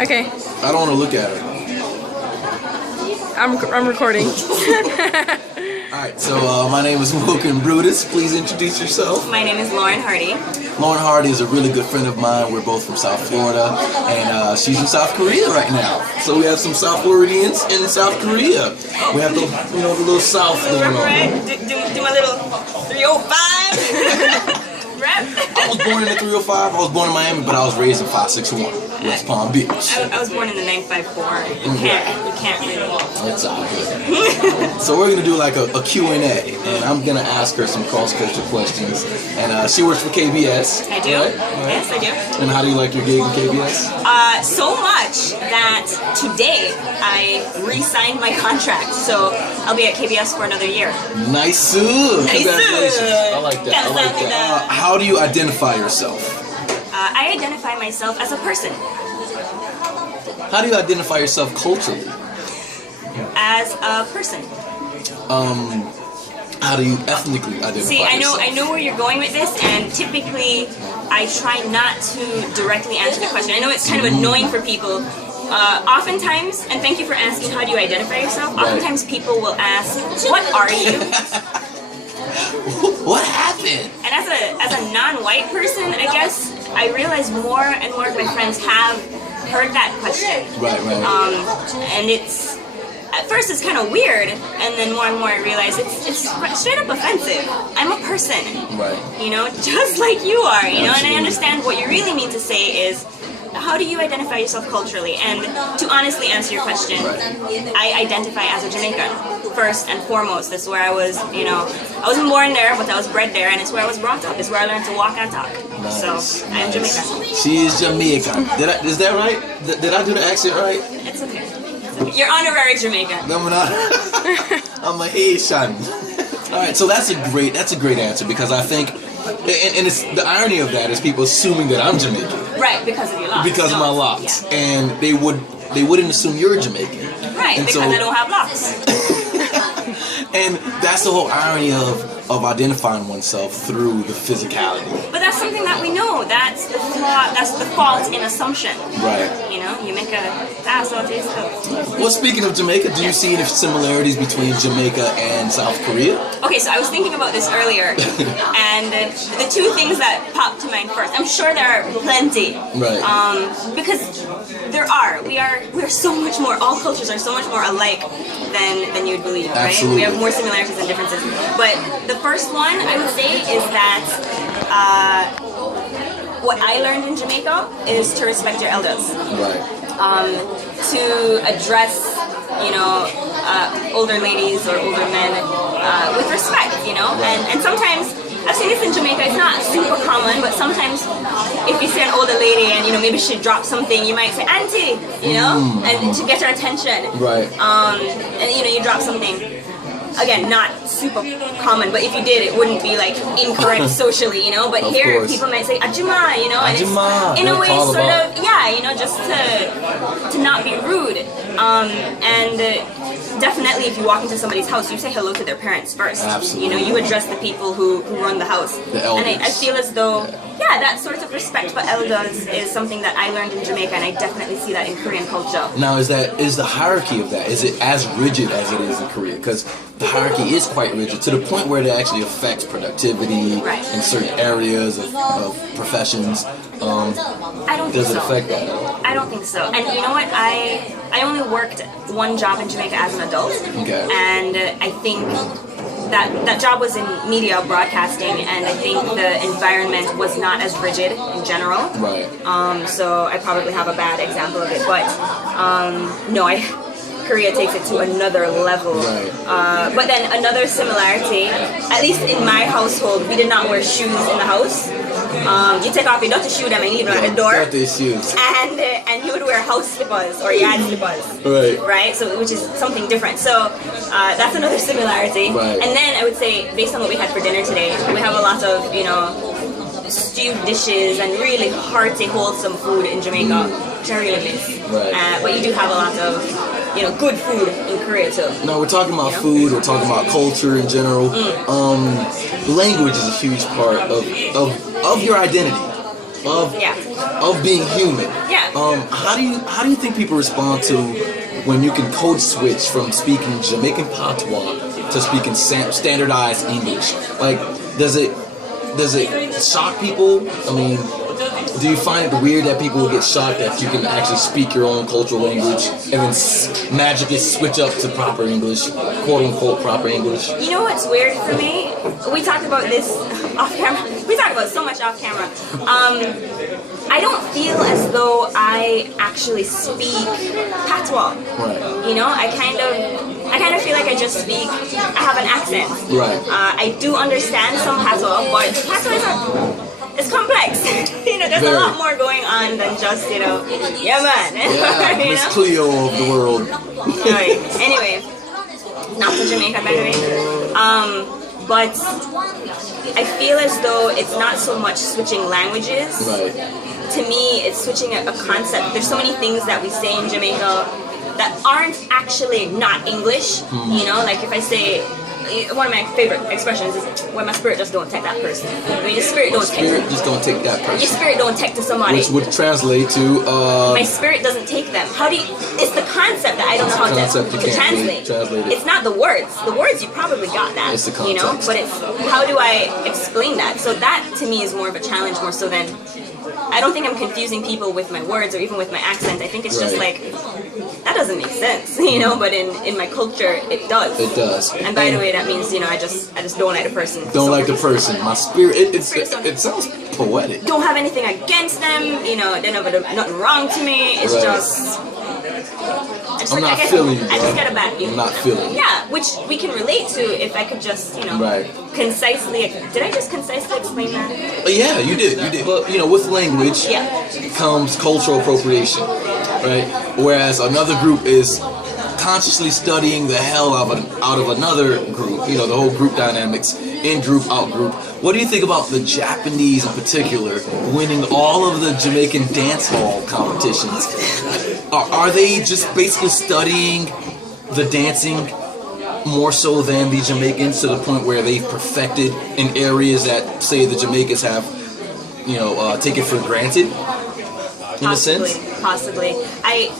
Okay. I don't want to look at her. I'm recording. Alright, so my name is Wilkin Brutus. Please introduce yourself. My name is Lauren Hardie. Lauren Hardie is a really good friend of mine. We're both from South Florida, and she's in South Korea right now. So we have some South Floridians in South Korea. We have the little South going on. Right? Do my little 305 rep. I was born in the 305. I was born in Miami, but I was raised in 561, West Palm Beach. I was born in the 954. You can't really. It's all good. So we're gonna do like a Q&A, and I'm gonna ask her some cross-culture questions. And she works for KBS. I do. Right? Yes, I do. And how do you like your gig in KBS? So much that today I re-signed my contract, so I'll be at KBS for another year. Nice. Nice. Congratulations. I like that. I like that. How do you identify yourself? I identify myself as a person. How do you identify yourself culturally? As a person. How do you ethnically identify See, yourself? I know where you're going with this, and typically I try not to directly answer the question. I know it's kind of annoying for people. Oftentimes, and thank you for asking, how do you identify yourself? Right. Oftentimes people will ask, what are you? What happened? And as a non-white person, I guess, I realize more and more of my friends have heard that question. Right. And it's, at first it's kind of weird, and then more and more I realize it's straight up offensive. I'm a person. Right. You know, just like you are, you know, and Absolutely. I understand what you really mean to say is, how do you identify yourself culturally? And to honestly answer your question, I identify as a Jamaican, first and foremost. That's where I was, you know, I wasn't born there, but I was bred there, and it's where I was brought up. It's where I learned to walk and talk. Nice, So, I am Jamaican. She is Jamaican. Is that right? Did I do the accent right? It's okay. It's okay. You're honorary Jamaican. No, I'm not. I'm a Haitian. All right, so that's a great answer, because I think, and it's the irony of that is people assuming that I'm Jamaican. Right, because of your locks. Because of my locks, Yeah. and they wouldn't assume you're Jamaican. Right, and because I don't have locks. And that's the whole irony of identifying oneself through the physicality. But that's something that we know. That's the flaw. That's the fault in assumption. Right. You know, you make a ass out of yourself. Well, speaking of Jamaica, do you see any similarities between Jamaica and South Korea? Okay, so I was thinking about this earlier, and the two things that popped to mind first. I'm sure there are plenty. Right. Because we're so much more. All cultures are so much more alike than you'd believe. Right. Absolutely. We have more similarities than differences. But the first one I would say is that what I learned in Jamaica is to respect your elders. Right. To address, you know, older ladies or older men with respect, you know. Right. And sometimes, I've seen this in Jamaica, it's not super common, but sometimes if you see an older lady and, you know, maybe she dropped something, you might say, auntie, you know, and to get her attention. Right. And, you know, you drop something. Again, not super common, but if you did, it wouldn't be like incorrect socially, you know. But Of here, course. people might say "ajima," you know, and Ajima, it's in a way call sort about. of, yeah, you know, just to not be rude. And definitely, if you walk into somebody's house, you say hello to their parents first. Absolutely. You know, you address the people who run the house. The elders. And I feel as though, yeah, that sort of respect for elders is something that I learned in Jamaica, and I definitely see that in Korean culture. Now, is the hierarchy of that, is it as rigid as it is in Korea? Because the hierarchy is quite rigid, to the point where it actually affects productivity Right. in certain areas of professions. I don't think Does it so. affect that at all? I don't think so. And you know what? I only worked one job in Jamaica as an adult. Okay. And I think that job was in media broadcasting, and I think the environment was not as rigid in general. Right. So I probably have a bad example of it. But no, Korea takes it to another level. Right. But then another similarity, at least in my household, we did not wear shoes in the house. You take off your dirty shoe them and leave them at the door. Dirty shoes. And you would wear house slippers or yard slippers. Right. Right? So, which is something different. So that's another similarity. Right. And then I would say, based on what we had for dinner today, we have a lot of, you know, stewed dishes and really hearty, wholesome food in Jamaica, which I really miss. Right. But you do have a lot of, you know, good food in Korea too. No, we're talking about food, we're talking about culture in general. Language is a huge part of your identity. of being human. Yeah. How do you think people respond to when you can code switch from speaking Jamaican patois to speaking standardized English? Like, does it shock people? I mean, do you find it weird that people get shocked that you can actually speak your own cultural language and then magically switch up to proper English, quote unquote proper English? You know what's weird for me? We talked about this off camera. We talked about so much off camera. I don't feel as though I actually speak patois. Right. You know, I kind of feel like I just speak. I have an accent. Right. I do understand some patois, but patois it's complex. You know, there's a lot more going on than just, you know, yeah man. Yeah, You Miss know? Cleo of the world. Right. Anyway, not to Jamaica, by the way. But I feel as though it's not so much switching languages. Right. To me, it's switching a concept. There's so many things that we say in Jamaica that aren't actually not English. You know, like if I say, one of my favorite expressions is, "When my spirit just don't take that person." I mean, your spirit don't take. Spirit just don't take that person. Your spirit don't take to somebody. Which would translate to my spirit doesn't take them. How do you? It's the concept that I don't know how to translate. It. It's not the words. The words you probably got that. It's the context. You know, but it's how do I explain that? So that to me is more of a challenge, more so than. I don't think I'm confusing people with my words or even with my accent. I think it's just like that doesn't make sense, you know. But in my culture, it does. It does. And by the way, that means I just don't like the person. Don't like the person. My spirit. It sounds poetic. Don't have anything against them. You know, they never done nothing wrong to me. It's just. I'm not feeling you, bro. I just gotta back you. I'm not feeling you. Yeah, which we can relate to if I could just, concisely. Did I just concisely explain that? Yeah, you did. But with language comes cultural appropriation, right? Whereas another group is consciously studying the hell out of another group. The whole group dynamics, in group, out group. What do you think about the Japanese in particular winning all of the Jamaican dance hall competitions? Are they just basically studying the dancing more so than the Jamaicans to the point where they've perfected in areas that, say, the Jamaicans have, taken for granted? In a sense? Possibly. I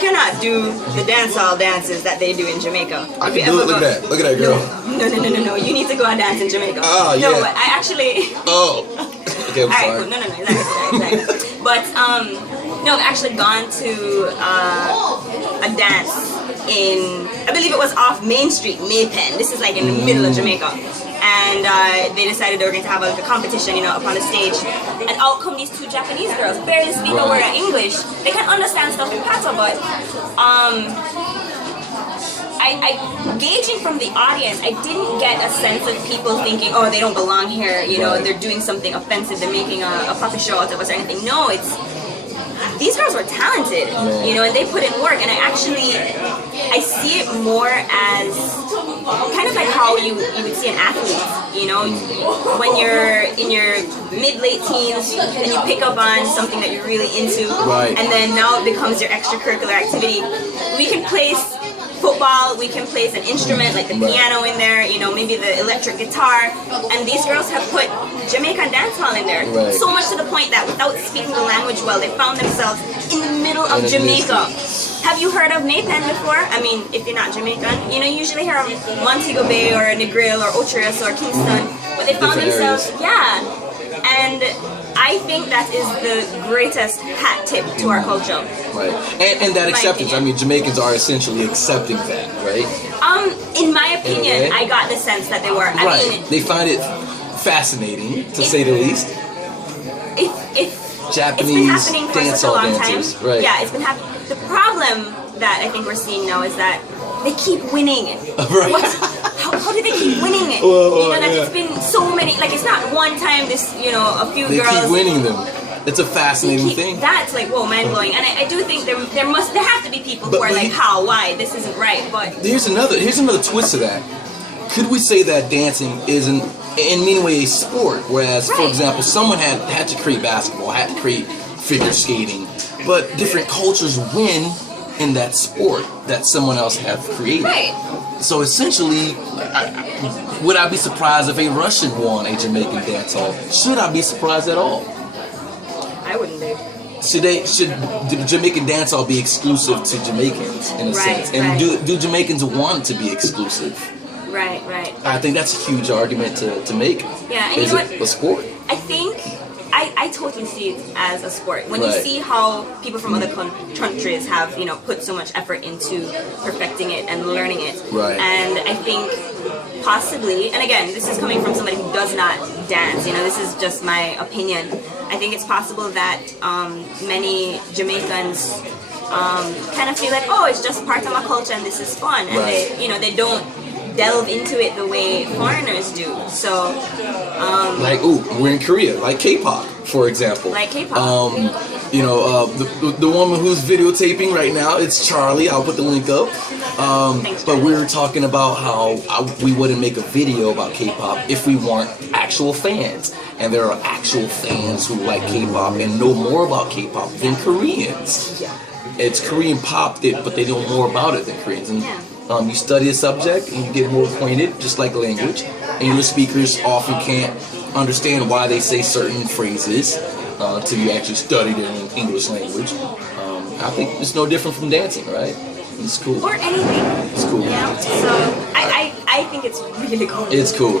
cannot do the dance hall dances that they do in Jamaica. I can do it. Look at that girl. No. You need to go and dance in Jamaica. Oh, yeah. No, I actually. Oh. Okay, I'm sorry. Alright, no, exactly. But no, I've actually gone to a dance in, I believe it was off Main Street, Maypen. This is like in the middle of Jamaica. And they decided they were going to have a competition, up on the stage. And out come these two Japanese girls, barely speak a word of English. They can understand stuff in patois, but I gauging from the audience, I didn't get a sense of people thinking, oh, they don't belong here, they're doing something offensive, they're making a puppy show out of us or anything. No, these girls were talented, and they put in work, and I see it more as kind of like how you would see an athlete, when you're in your mid-late teens and you pick up on something that you're really into, and then now it becomes your extracurricular activity. We can place football, we can place an instrument like the piano in there, maybe the electric guitar, and these girls have put Jamaican dancehall in there, so much to the point that without speaking the language well, they found themselves in the middle of Jamaica. Have you heard of Maypen before? I mean, if you're not Jamaican, you usually hear of Montego Bay or Negril or Ochias or Kingston, but they found themselves, and I think that is the greatest hat tip to our culture. Right, and that acceptance. I mean, Jamaicans are essentially accepting that, right? In my opinion, I got the sense that they were. I mean, they find it fascinating, to say the least. Japanese it's been happening for such a long dancers, time. Yeah, it's been happening. The problem that I think we're seeing now is that they keep winning. How do they keep winning? It's been so many. Like, it's not one time. This, a few girls. They keep winning them. It's a fascinating thing. That's like, whoa, mind blowing. And I do think there have to be people who are like, how, why, this isn't right. But here's another twist to that. Could we say that dancing isn't in many ways a sport? Whereas, for example, someone had to create basketball, had to create figure skating, but different cultures win in that sport that someone else have created. Right. So essentially, would I be surprised if a Russian won a Jamaican dancehall? Should I be surprised at all? I wouldn't be. Should the Jamaican dancehall be exclusive to Jamaicans in a sense? And do Jamaicans want to be exclusive? Right, right. I think that's a huge argument to make. Yeah, and Is you know it a sport? I think I totally see it as a sport. When you Right. see how people from other countries have, you know, put so much effort into perfecting it and learning it. Right. And I think possibly, and again, this is coming from somebody who does not dance, you know, this is just my opinion. I think it's possible that many Jamaicans kind of feel like, oh, it's just part of my culture and this is fun. And Right. they, you know, they don't delve into it the way foreigners do. So, Like, ooh, we're in Korea, like K-pop, for example. like K-pop. You know, the woman who's videotaping right now, it's Charlie. I'll put the link up. Thanks, But Charlie. we were talking about how we wouldn't make a video about K-pop if we weren't actual fans. And there are actual fans who like K-pop and know more about K-pop than Koreans. It's Korean pop, but they know more about it than Koreans. And you study a subject and you get more acquainted, just like language. And your speakers often can't understand why they say certain phrases until you actually study the English language. I think it's no different from dancing, right? It's cool. Or anything. It's cool. You know? So I think it's really cool. It's cool.